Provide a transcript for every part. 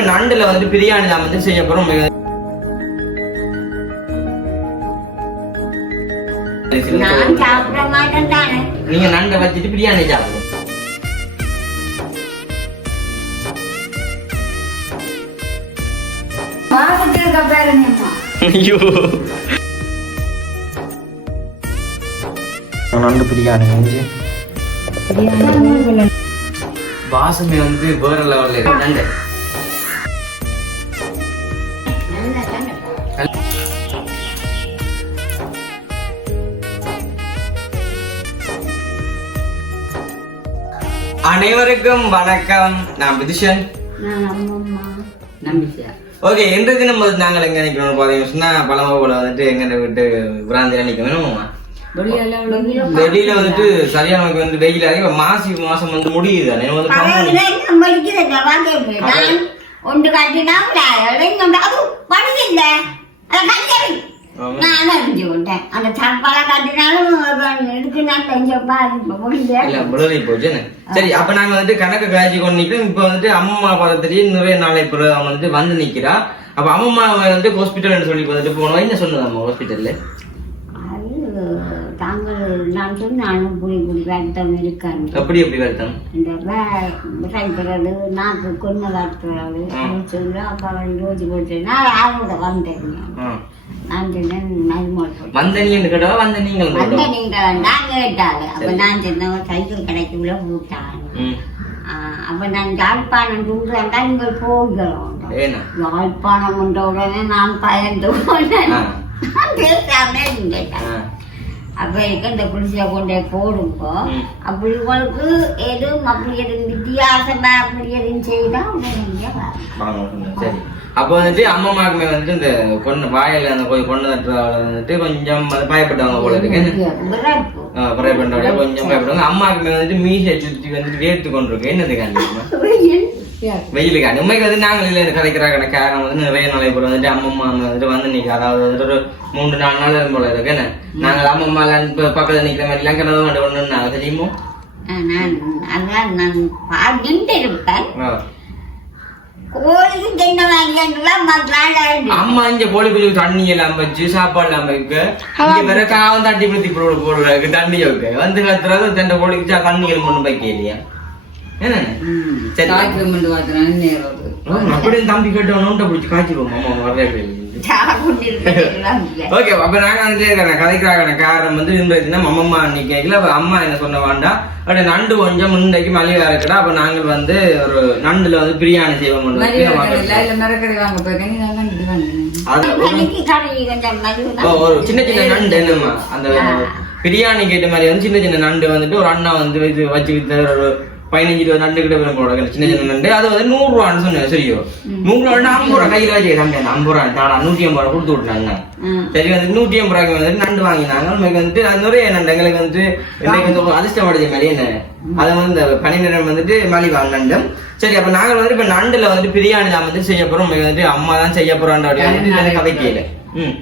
நண்டுல வந்து பிரியாணி தான் வந்து செய்ய தானே. நீங்க நண்டை வச்சுட்டு பிரியாணி ஐயோ. நண்டு பிரியாணி வாசமே வந்து வேற லெவல்ல இருக்கு. நண்டு. அனைவருக்கும் வணக்கம். நான் நம்பிக்கையா ஓகே இன்று தினம் வந்து நாங்கள் எங்க நிக்கிறோம் பாத்தீங்கன்னா சொன்னா பழமா போல வந்துட்டு எங்க விட்டு பிராந்தில நிக்கணும் வெளியில வந்துட்டு சரியான நமக்கு வந்து வெயில் அதிகம் மாசி மாசம் வந்து முடியுது. ஒன்று கட்டினா நானும் அறிஞ்சு அந்த கட்டினாலும் முழுகி போச்சு? சரி அப்ப நாங்க வந்துட்டு கணக்கு காய்ச்சி கொண்டு நிக்கிறோம். இப்ப வந்துட்டு அம்மா பதத்திலேயே நிறைய நாளை பிறகு வந்துட்டு வந்து நிக்கிறா. அப்ப அம்மா வந்து ஹாஸ்பிட்டல் சொல்லி வந்துட்டு போனோம். என்ன சொன்னது அம்மா ஹாஸ்பிட்டல்ல தாங்கள் நான் சொன்னாலும் புளி புளி வருத்தம் இருக்கான்னு எப்படி எப்படி வருத்தம் இந்த விசாரிக்கிறது நாக்கு கொண்டு வருத்துறது சொல்லி அப்போ அவன் யோசி போட்டு நான் யாரோட வந்தேன் வந்த நீ கேட்டவா வந்த நீங்கள் வந்த நீங்க நான் கேட்டாங்க அப்ப நான் சொன்னேன் சைக்கிள் கடைக்குள்ள போட்டாங்க ம். அப்ப நான் யாழ்ப்பாணம் சொல்றேன்டா நீங்கள் போகிறோம் யாழ்ப்பாணம் என்ற உடனே நான் பயந்து போனேன். ஆ. நான் பேசாம இருந்தேன் ஆ. அப்ப இருக்க இந்த குடிசையை கொண்டே போடுங்க. ம். அப்படி உங்களுக்கு எதுவும் அப்படி எதுவும் வித்தியாசமா அப்படி எதுவும் செய்தா உடனே அப்போ வந்துட்டு அம்மாவுக்குமே வந்துட்டு இந்த பொண்ணு வாயில அந்த போய் பொண்ணு தட்டுறவள வந்துட்டு கொஞ்சம் வந்து பயப்பட்டவங்க போல இருக்கு. பயப்பட்டவங்க கொஞ்சம் பயப்படுவாங்க அம்மாவுக்குமே வந்துட்டு மீசை சுற்றி வந்துட்டு வேர்த்து கொண்டு? இருக்கு என்னதுக்காண்டி வெயில். வெயிலுக்காண்டி உண்மைக்கு வந்து நாங்கள் இல்லை கதைக்கிறாங்க காரணம் வந்து நிறைய நாளை பேர் வந்துட்டு அம்மம்மா வந்துட்டு வந்து நிற்க அதாவது வந்துட்டு ஒரு மூன்று நாலு நாள் இருக்கும் போல இருக்கு. என்ன? நாங்கள் அம்மம்மா இப்போ பக்கத்தில் நிற்கிற மாதிரி எல்லாம் கிணறு கொண்டு ஒன்று தெரியுமோ? நான் அதான் நான் பார்த்துட்டு இருப்பேன் ஆ. கோழிக்கு சின்ன வாங்கிட்டுலாம் மக்களால் அம்மா இங்க கோழி குழி தண்ணி எல்லாம் வச்சு சாப்பாடு எல்லாம் வைக்க. இங்க வேற காவம் தட்டி பிடித்தி போட போடுறாங்க தண்ணி வைக்க. வந்து கத்துறது தண்டை சா- தண்ணி எலும்பு வைக்க இல்லையா? தம்பி கேட்டு நோண்டை பிடிச்சி காய்ச்சிடுவோம் அம்மா வரவே ஓகே அப்ப நாங்க வந்து கதைக்கிறாங்க காரணம் வந்து தினம் அம்மம்மா அன்னைக்கு அப்ப அம்மா என்ன சொன்ன வேண்டாம் பட் நண்டு கொஞ்சம் இன்றைக்கு மலிவா இருக்குடா அப்ப நாங்கள் வந்து ஒரு நண்டுல வந்து பிரியாணி செய்வோம் ஒரு- ஓ, ஒரு சின்ன சின்ன நண்டு என்னம்மா அந்த பிரியாணி கேட்ட மாதிரி வந்து சின்ன சின்ன நண்டு வந்துட்டு ஒரு அண்ணா வந்து இது வச்சு வித்த ஒரு பதினஞ்சு இருபது நண்டு கிட்ட விரும்ப போட சின்ன சின்ன நண்டு அது வந்து நூறு ரூபான்னு சொன்னேன் சரியோ நூறு ரூபா ஐம்பது ரூபா கையில வச்சு அந்த ஐம்பது ரூபா தாடா நூத்தி ஐம்பது ரூபா கொடுத்து விட்டாங்க சரி வந்து நூத்தி ஐம்பது ரூபாய்க்கு வந்துட்டு நண்டு வாங்கினாங்க நமக்கு வந்துட்டு அது நிறைய நண்டு எங்களுக்கு வந்துட்டு இன்னைக்கு வந்து ஒரு அதிர்ஷ்டம் அடைஞ்ச மாதிரி என்ன அது வந்து இந்த பனி நிறம் வந்துட்டு மலிவாங்க நண்டு சரி அப்ப நாங்க வந்து இப்ப நண்டுல வந்துட்டு பிரியாணி தான் வந்து செய்ய போறோம் உங்களுக்கு வந்துட்டு அம்மா தான் செய்ய போறோம் அப்படின்னு கதை கேளு ம்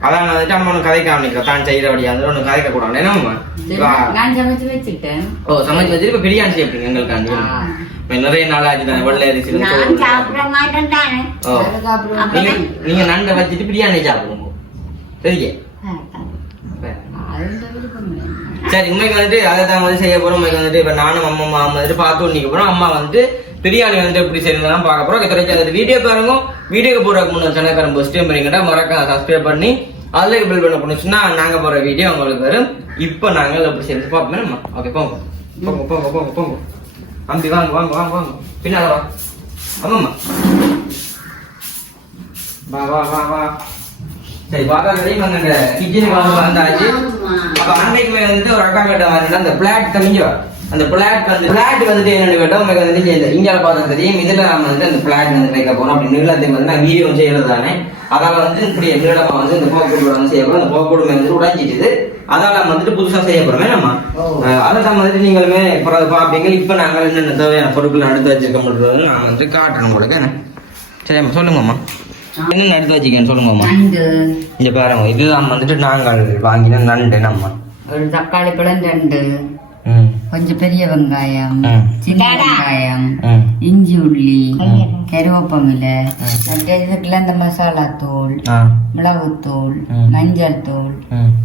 அதான் வந்துட்டு அம்மா ஒன்று கதை காமிக்கிறோம் தான் செய்யறபடியா வந்து ஒன்று கதைக்க கூடாது என்னம்மா வா. நான் சமைச்சு வச்சுட்டேன் ஓ சமைச்சு வச்சுட்டு இப்ப பிரியாணி செய்யப்படுங்க எங்களுக்காண்டி இப்ப நிறைய நாள் ஆச்சு தானே வெள்ளை அரிசி ஓ. அதுக்கப்புறம் நீங்க நீங்க நண்டை வச்சுட்டு பிரியாணி சாப்பிடுங்க சரிங்க. சரி. உண்மைக்கு வந்துட்டு அதை தான் வந்து செய்ய போறோம். உண்மைக்கு வந்துட்டு இப்ப நானும் அம்மா அம்மா வந்துட்டு பார்த்து நிக்க போறோம். அம்மா வந்துட்டு பிரியாணி வந்து எப்படி செய்யணும் பார்க்க போறோம். கிடைச்ச அந்த வீடியோ பாருங்க. வீடியோக்கு போறதுக்கு முன்னாடி சேனல் ஃபர்ஸ்ட் டைம் பண்ணீங்கன்னா மறக்காம சப்ஸ்கிரைப் பண்ணி அதுல பில் பண்ண போனுச்சுன்னா நாங்க போற வீடியோ உங்களுக்கு வரும். இப்போ நாங்கள் எப்படி செய்யறது பார்ப்போம். ஓகே போங்க. போங்க போங்க போங்க போங்க. அம்பி வாங்க வாங்க வாங்க வாங்க. பின்னால வா. ஆமாம்மா. வா வா வா வா. சரி பார்த்தா தெரியும் அந்த கிச்சனுக்கு வந்து வந்தாச்சு. அப்ப அன்னைக்கு வந்துட்டு ஒரு அக்கா கிட்ட வந்து அந்த பிளாட் தெரிஞ்சோ அந்த பிளாட் வந்து பிளாட் வந்துட்டு என்னன்னு கேட்டோம் உங்களுக்கு வந்துட்டு இந்த இந்தியாவில் பார்த்தா தெரியும் இதுல நம்ம வந்து அந்த பிளாட் வந்து வைக்க போறோம் அப்படி நீளத்தை வந்து நான் வீடியோ செய்யறது தானே. அதால வந்து இப்படி நீளமா வந்து இந்த போக்கூடு வந்து செய்ய அந்த போக்கூடு வந்து உடைஞ்சிட்டு அதால நம்ம வந்துட்டு புதுசா செய்ய நம்ம. அதை தான் வந்துட்டு நீங்களுமே பிறகு பார்ப்பீங்க. இப்ப நாங்கள் என்னென்ன தேவையான பொருட்கள் எடுத்து வச்சிருக்க முடியும் நான் வந்து காட்டுறேன் உங்களுக்கு. என்ன? சரிம்மா சொல்லுங்கம்மா. என்னென்ன எடுத்து வச்சிருக்கேன்னு சொல்லுங்கம்மா. நண்டு. இங்க பாருங்க இதுதான் வந்துட்டு நாங்கள் வாங்கின நண்டு நம்ம. ஒரு தக்காளி பழம் ரெண்டு ம் கொஞ்சம் பெரிய வெங்காயம். சின்ன வெங்காயம் இஞ்சி உள்ளி மற்ற இதுக்குள்ள இந்த மசாலா தூள் மிளகுத்தூள். மஞ்சள் தூள்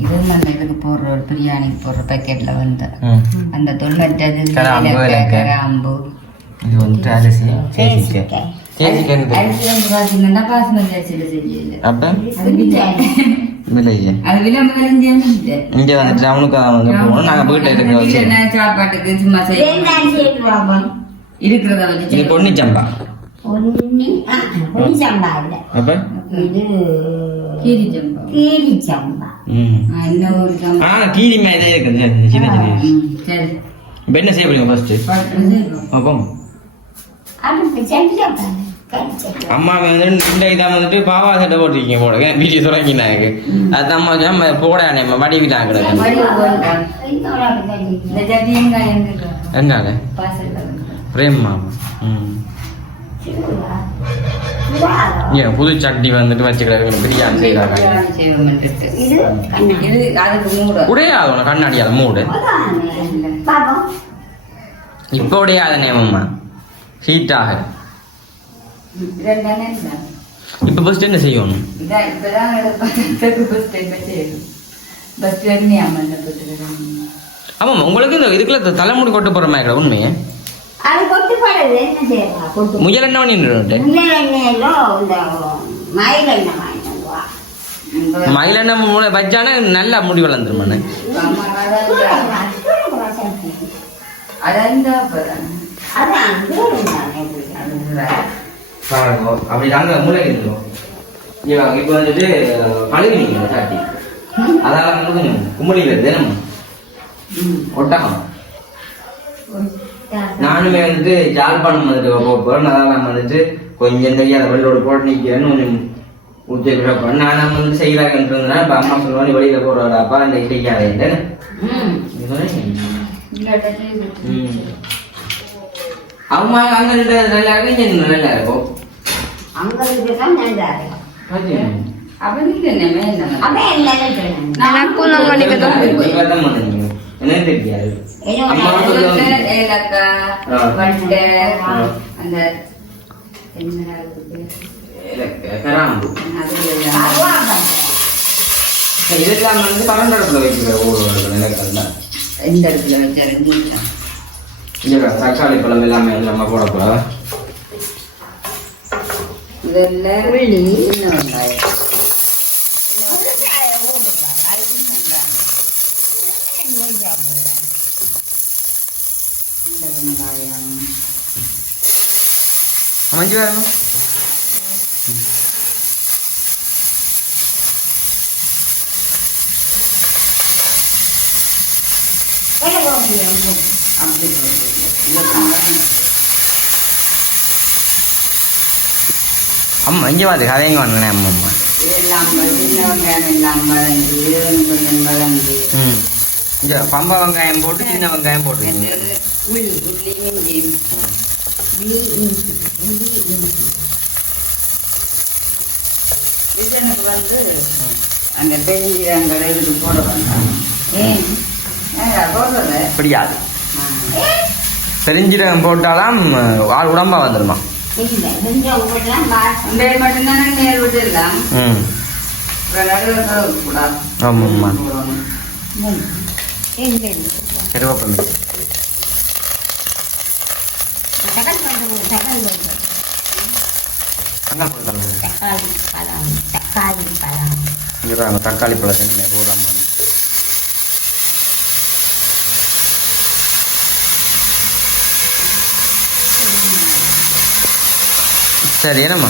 இது அந்த இதுக்கு போடுற ஒரு பிரியாணிக்கு போடுற பேக்கெட்ல வந்து அந்த தூள் மற்றது கிராம்பு, இது வந்துட்டு அரிசி அரிசி வந்து பாஸ்மதி அரிசியில செய்யல விலையே அது விளம்பரம் இல்லை. இங்க வந்து டவுனுக்கு வந்து போகணும் நாங்க இருக்க என்ன சாப்பாட்டுக்கு சும்மா செய்ய தேங்காய் சேர்த்துருவாங்க இருக்கிறத வச்சு இது செய்யணும். பொன்னி சம்பா ஒண்ணு ஆ, பொடி சம்பா இல்ல அப்ப இது கீரி சம்பா கீரி சம்பா ம் ஆ, இந்த ஒரு சம்பா ஆ கீரி மாதிரி தான் இருக்குது சின்ன சின்ன ம், சரி இப்ப என்ன செய்ய போறீங்க ஃபர்ஸ்ட் பாட்டு செய்வோம். அப்போ அடுப்பு செஞ்சு கறி சட்டி அம்மா வந்து இதாக வந்துட்டு பாவா சட்டை போட்டிருக்கீங்க போட வீடியோ தொடங்கினாங்க அது அம்மா சொன்னா போட நம்ம இந்த சட்டி எங்க எங்க? என்னால. பிரேம் மாமா. ம். ஏன் புது சட்டி வந்துட்டு வச்சுக்கிறாங்க பிரியாணி செய்யறாங்க பிரியாணி செய்வோம்ன்ட்டு. இது கண்ணா இது அதுக்கு மூட. உடையாது உனக்கு கண்ணாடியால மூடு? இப்போ உடையாத நேமம்மா? ஹீட் ஆக. ரெண்டானே இல்லை. இப்போ ஃபர்ஸ்ட் என்ன செய்யணும் இதான் இப்பதான் பஸ் செய்யணும் பஸ் அம்மன் ஆமாம்மா உங்களுக்கு இந்த இதுக்குள்ள தலைமுடி கொட்ட போற மாதிரி உண்மையே அது கொட்டு பழது என்ன செய்யலாம் முயல் என்ன பண்ணிட்டு முன்னே எண்ணெயிலோ இந்த மயில் எண்ணெய் வாங்கிட்டு வா மயில் என்ன மூளை வச்சானே நல்லா முடி வளர்ந்துருமாண்ணே அதான் தானே அப்படி தாங்க மூளை இருந்தோம். இப்போ வந்துட்டு பழகினீங்க சாட்டி அதனால வந்து கும்பலியில் தினமும் ஒட்டகம். நானுமே வந்துட்டு ஜாழ்ப்பாணம் வந்துட்டு போகிறேன் அதெல்லாம் வந்துட்டு கொஞ்சம் தெரியாத வெள்ளோட போட்டு நிற்கிறேன்னு கொஞ்சம் பண்ண நான் வந்து செய்கிறாங்கன்னு இருந்தேன் இப்போ அம்மா சொல்லுவாங்க வெளியில போடுறாப்பா இந்த செய்யாதேன்னு அவங்க அங்க ரெண்டு நல்லா இருக்கும் இங்க நல்லா இருக்கும். அங்க இருக்குதான் நல்லா இருக்கும் அம்மா அதுல எல்லாம் இதெல்லாம் வந்து பரண்டடத்துல வைக்கிற நிலக்கல் இந்த இடத்துல வச்சிருந்தீங்க இங்க தக்காளி பழம் எல்லாமே வந்து நம்ம போட போறோம் இதெல்லாம் உள்ளி. சின்ன வெங்காயம் இந்த வெங்காயம் மஞ்சள் வரணும் அப்படி போடுறது. அம்மா இங்கே வாது கதைங்க வந்தேன் அம்மா அம்மா. இங்கே பம்பா வெங்காயம் போட்டு சின்ன வெங்காயம் எனக்கு வந்து அந்த பெருஞ்சீரங்களை இதுக்கு போட வேண்டாம் ஏன் போடுறது? பிடியாது. பெருஞ்சீரகம் போட்டாலாம் ஆள் உடம்பா வந்துடுமா? இல்ல கொஞ்சம் உங்கள்லாம் பாசம் இந்த மட்டும்தானே நேர் விட்டுடலாம் ம். நடுவில் கூடாது ஆமாம் ஆமாம் போடணும் எங்க கருவேப்பிலை தக்காளி பழம் தக்காளி பழம் தக்காளி பழம் இருக்காங்க தக்காளி பழத்தை போடாம சரி என்னம்மா?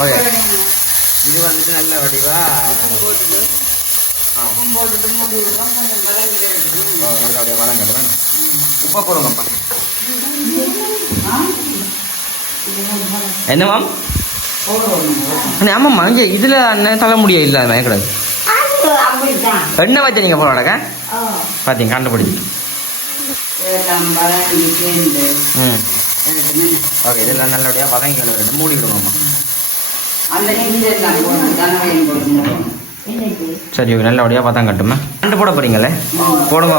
ஓகே. இது வந்துட்டு நல்ல வடிவா? நல்ல வடிவா வளம் கட்டுறேன் உப்பா போடுங்கப்பா. என்னமாம் அண்ணே, ஆமாம்மா இங்கே இதில் அண்ணன் தள்ள முடியும் இல்லை கிடையாது அது அப்படித்தான் எண்ணெய் வச்சு நீங்கள் போடாடக்க ஓ பார்த்தீங்க கண்டுபிடிச்சி. ம். ஓகே இதெல்லாம் நல்லபடியாக வதங்கி ரெண்டு மூடி விடுவோம்மா. சரி ஓகே நல்லபடியாக பதம் கட்டுமா ரெண்டு போட போகிறீங்களே போடுங்க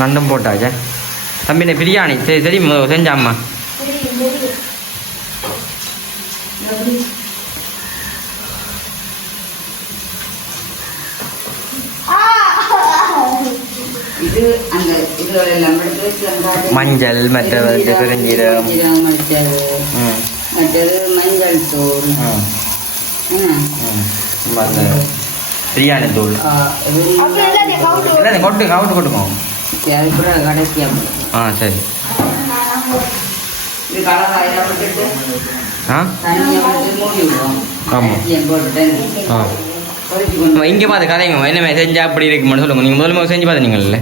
நண்டும் போட்டாச்சே. தம்பி இந்த பிரியாணி. சரி சரி செஞ்சாம்மா இது அந்த இதுகள் எல்லாம் எடுத்து வச்சு மஞ்சள் மற்றது பெருஞ்சீரகம். மற்றது மஞ்சள் தூள். பிரியாணி தூள். கொட்டு கவுட்டு கொட்டுக்கோ. ஆ சரி. ஆமாம் இங்கே பார்த்து கதைங்க என்ன செஞ்சா அப்படி இருக்குமான்னு சொல்லுங்க நீங்கள் முதல்ல முதல்ல செஞ்சு பார்த்தீங்கல்ல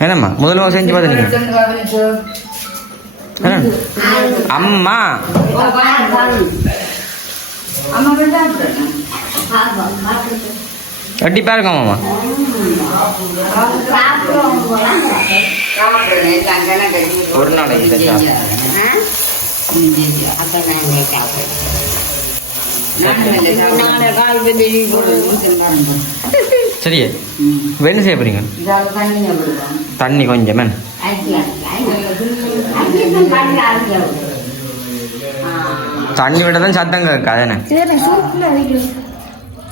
என்னம்மா முதல்ல முதல்ல செஞ்சு வினிஷு. அம்மா. அம்மா போய் சாப்பிடுறேன். பாருங்க மாமா. ஒரு நாளைக்கு இதை என்ன செய்ய போறீங்க? தண்ணி கொஞ்சம் தண்ணி விட தான் சத்தம் கேட்காது என்ன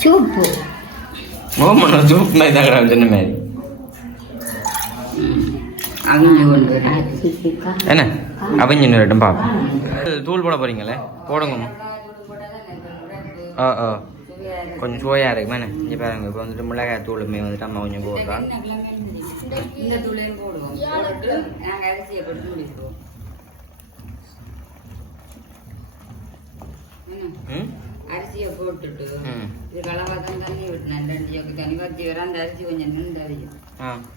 சூப்பு. ஓமண்ணா சூப் மாதிரி தான் கிடக்கு மாதிரி என்ன? அவிஞ்சு ரெட்டும் பார்ப்போம் தூள் போட போறீங்களே? போடுங்கம்மா. ஆ ஆ. கொஞ்சம் சுவையாக இருக்கு மேனே இங்கே பாருங்க இப்போ வந்துட்டு மிளகாய் தூளுமே வந்துட்டு அம்மா கொஞ்சம் போடுறா. இந்த போடுவோம் நாங்க ம்? அரிசியை போட்டுட்டு. இது கலவாதான் தண்ணி விட்டுனேன் ரெண்டு ஜோக்கு தண்ணி வத்தி வர அந்த அரிசி கொஞ்சம் நின்று அறியும்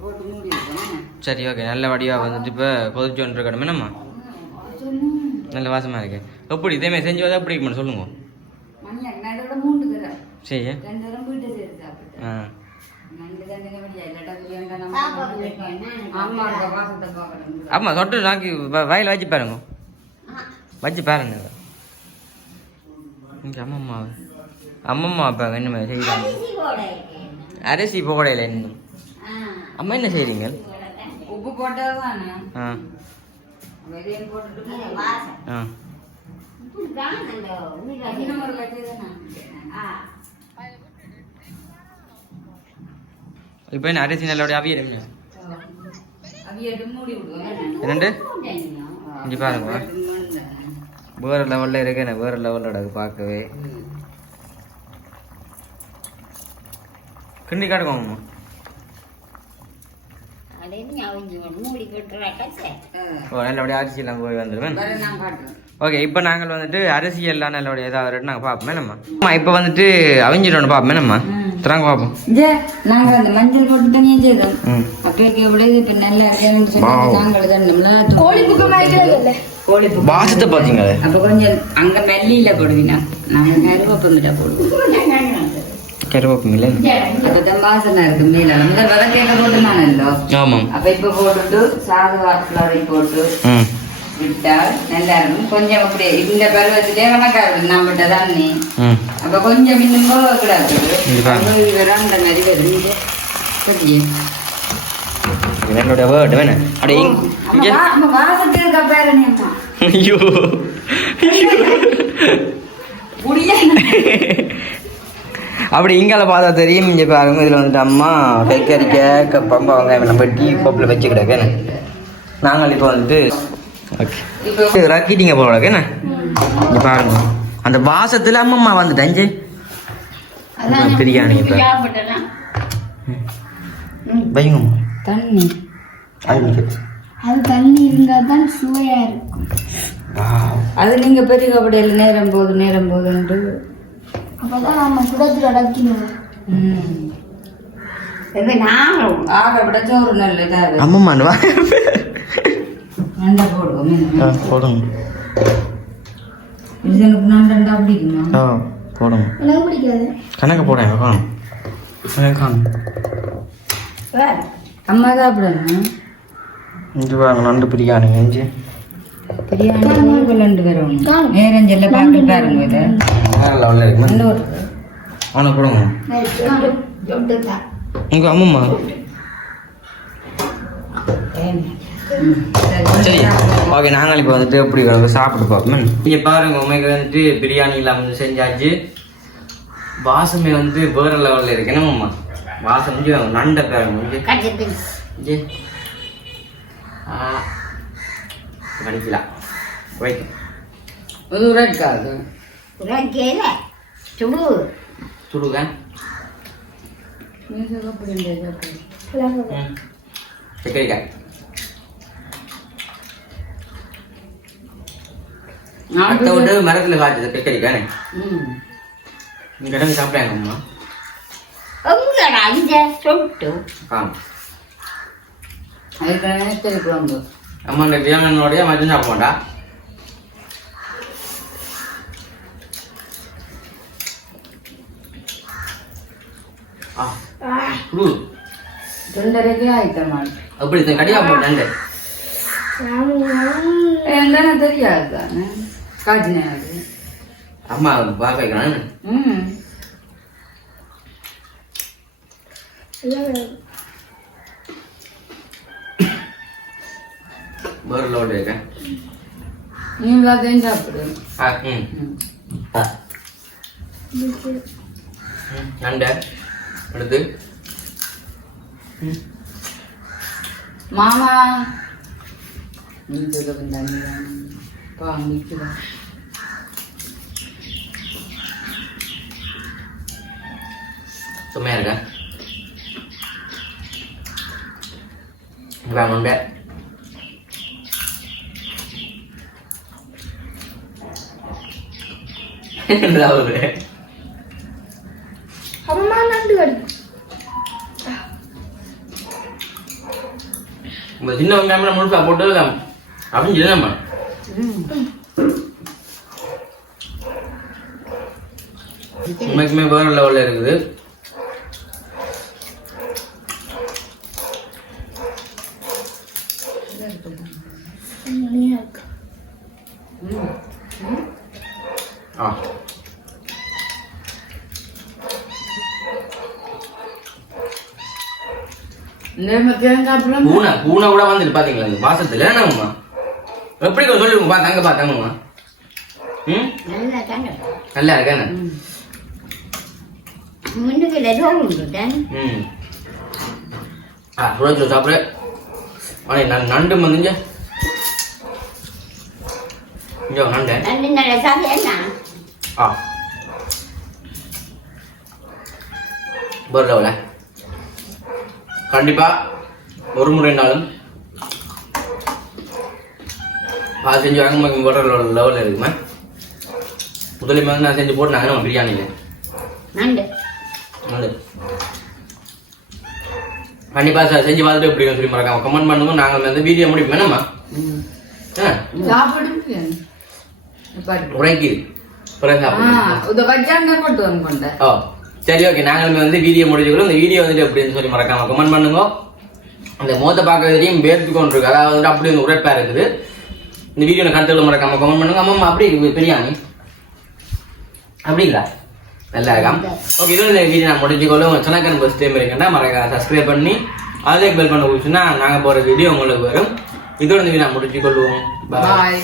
போட்டு மூடி? சரி ஓகே. நல்ல வடிவாக வந்துட்டு இப்போ கொதிச்சு ஒன்று இருக்கணும் என்னம்மா நல்ல வாசமாக இருக்கு. எப்படி? இதேமாதிரி செஞ்சு வந்தா எப்படி இருக்குன்னு சொல்லுங்க. மணி நான் இதோட மூன்று தடவை. சரி. ஆ. ஆமாம் சொட்டு நாக்கி வ- வாயில வச்சு பாருங்க. வச்சு பாருங்க. இங்கே அம்மம்மா அம்மம்மா அப்பா என்ன செய்கிறாங்க அரிசி போடையில் இன்னும் ஆ. அம்மா என்ன செய்கிறீங்க உப்பு போட்டது தானே ஆ. ஆ. இப்போ என்ன அரிசி மூடி விடுவோம். என்னண்டு. இங்கே பாருங்க. வேறு லெவலில் இருக்கு எனக்கு வேறு லெவலில் இருக்கு பார்க்கவே. கிண்டி. ஓ நல்லபடியாக அரிசியெல்லாம் போய் வந்துடுவேன். வேற நான் காட்டுறேன். ஓகே இப்போ நாங்கள் வந்துட்டு அரசியல்லாம் நல்லபடியாக ஏதாவது நாங்கள் பார்ப்போமே நம்ம அம்மா இப்போ வந்துட்டு அவிஞ்சிடணும் பார்ப்போமே நம்ம திறங்க பார்ப்போம் ஜே நாங்க அந்த மஞ்சள் போட்டு தனியா செய்தோம். அப்பேக்கு எவ்வளவு இப்ப நல்லா இருக்கேன்னு சொல்லி Wow. நாங்கள் தண்டோம்ல கோழி புக்கு கோழி புக்கு வாசத்தை பார்த்தீங்களே? அப்ப கொஞ்சம் அங்க மெல்லியில போடுவீங்க. நாங்க கருவேப்பமிட்ட போடுவோம். கருவேப்பிங்களே அப்பதான் வாசனை இருக்கு மேல முதல் வதக்கேக்க போட்டு நானല്ലോ ஆமாம். அப்ப இப்ப போட்டுட்டு சாது வாட்டில் போட்டு விட்டால் நல்லா இருக்கும் கொஞ்சம் அப்படியே இந்த பருவத்திலே வணக்காது நம்மகிட்ட தண்ணி ம். அப்ப கொஞ்சம் இன்னும் கிடாது இது பாருங்க. அந்த மாதிரி வருது சரியே என்னோட வேர்டு வேணும் அடே இங்கே வாசத்துக்கு பேரு நீம்மா ஐயோ. அப்படி இங்கால பார்த்தா தெரியும். இங்கே பாருங்க இதில் வந்துட்டு அம்மா கைக்கறிக்க பம்பா வெங்காயம் எல்லாம் வெட்டி கோப்பில் வச்சு கிடக்கேன்னு நாங்கள் இப்போ வந்துட்டு ஓகே ரக்கிட்டீங்க போல என்ன? இங்கே பாருங்க. அந்த வாசத்தில் அம்மம்மா வந்துட்டேன் பிரியாணி இப்போ. சாப்பிட்டேனா? வைங்கம்மா. தண்ணி. அது அது தண்ணி இருந்தா தான் சுவையா இருக்கும். அது நீங்க பெரிய கபடியில் நேரம் போது நேரம் போதுன்ட்டு அப்பதான் நம்ம குடத்துல அடக்கணும் இது நாங்களும் ஆக விட சோறு நல்ல இதாக அம்மம்மா அந்த வா நண்டா போடுவோம் ஆ, போடுங்க. இது எனக்கு நண்டா பிடிக்குமா? ஆ போடுங்க. எனக்கு பிடிக்காது. கணக்கு போடுங்க அம்மா சாப்பிடணும். இங்கே பாருங்க நண்டு பிரியாணி இஞ்சி. பிரியாணி கொண்டு வரும் நேரம் செல்ல பார்த்து பாருங்க இதை. வேற லெவலில் இருக்குமா இன்னொரு அவனை கொடுங்க உங்க அம்மம்மா. சரி. ஓகே நாங்கள் இப்போ வந்துட்டு எப்படி வந்து சாப்பிட்டு பார்ப்போம். இங்கே பாருங்க உண்மைக்கு வந்துட்டு பிரியாணி இல்லாமல் வந்து செஞ்சாச்சு. வாசமே வந்து வேற லெவலில் இருக்கு. என்னம்மா? வாசம் கொஞ்சம் நண்டை பாருங்க கடிக்கலாம் வைக்கும் இது உரைக்காது உரைக்கையில சுடு. சக்கரிக்காய் அடுத்த விட்டு மரத்தில் காய்ச்சது கக்கரிக்கானே இங்கே இடங்க சாப்பிட்டாங்க அம்மா. எங்கடா இந்த சொட்டு. ஆ அதுக்கான சரி குழம்பு அம்மா இந்த பிரியாணியோடைய மதியம் சாப்பிட தொண்டரைக்கே ஆயிட்டமா அப்படி கடியா போட்டேன் தெரியாது தானே? காய்ச்சினாது அம்மா வைக்கிறான் ம். வேறு லோடு இருக்கேன் நீ எல்லாத்தையும் சாப்பிடு. ஆ ம். ம். ஆ. ம், நண்டை எடுத்து ம் மாமா நீ சொல்ல தண்ணி பாங்கிக்குதான் சும்மையா இருக்கா வேற உண்டை ஏதாவது அம்மா நண்டு கடி இந்த சின்ன வெங்காயம் முழுசா போட்டு அப்படின்னு சொல்லலாமா உண்மைக்குமே வேற லெவல்ல இருக்குது நீயா இருக்கு ஆ. இந்த மத்தியானம் சாப்பிடலாம் பூனை பூனை கூட வந்துட்டு பாத்தீங்களா? இந்த மாசத்துல என்னம்மா எப்படி சொல்லுங்க பா தங்க பா தங்கம்மா. ம்? நல்லா தானே நல்லா இருக்கானே. முன்னுக்கு லெதோடு உண்டுட்டேன் ம். ஆ சுழச்சு சாப்பிடு. ஆனால் நான் நண்டு வந்துங்க இங்கே நண்டு. நண்டு நல்ல சாப்பிட்டா ஆ. பரவாயில்ல கண்டிப்பா ஒரு முறைனாலும் அது செஞ்சு வாங்க வர லெவலில் இருக்குமா? முதலில் வந்து நான் செஞ்சு போட்டு நம்ம பிரியாணியில்? நண்டு. நல்லது கண்டிப்பா சார் செஞ்சு பார்த்துட்டு எப்படி சொல்லி மறக்காம கமெண்ட் பண்ணுங்க நாங்கள் வந்து வீடியோ முடிப்போம் என்னம்மா? ஓ சரி ஓகே நாங்களுமே வந்து வீடியோ முடிச்சுக்கிறோம். இந்த வீடியோ வந்துட்டு எப்படின்னு சொல்லி மறக்காம கமெண்ட் பண்ணுங்க. அந்த மோத்த பார்க்கறதையும் வேர்த்து கொண்டு இருக்கு அதாவது வந்து அப்படி வந்து உரைப்பா இருக்குது. இந்த வீடியோ கருத்துக்களை மறக்காம கமெண்ட் பண்ணுங்க. அம்மா அப்படி இருக்குது பிரியாணி அப்படிங்களா நல்லா இருக்கா ஓகே இதோட இந்த வீடியோ நான் முடிச்சுக்கொள்ள உங்க சேனல் ஃபஸ்ட் டைம் இருக்கேன்னா மறக்காம சப்ஸ்கிரைப் பண்ணி அதே பெல் பண்ண கொடுத்துன்னா நாங்கள் போகிற வீடியோ உங்களுக்கு வரும். இதோட இந்த வீடியோ நான் முடிச்சுக்கொள்வோம் பாய்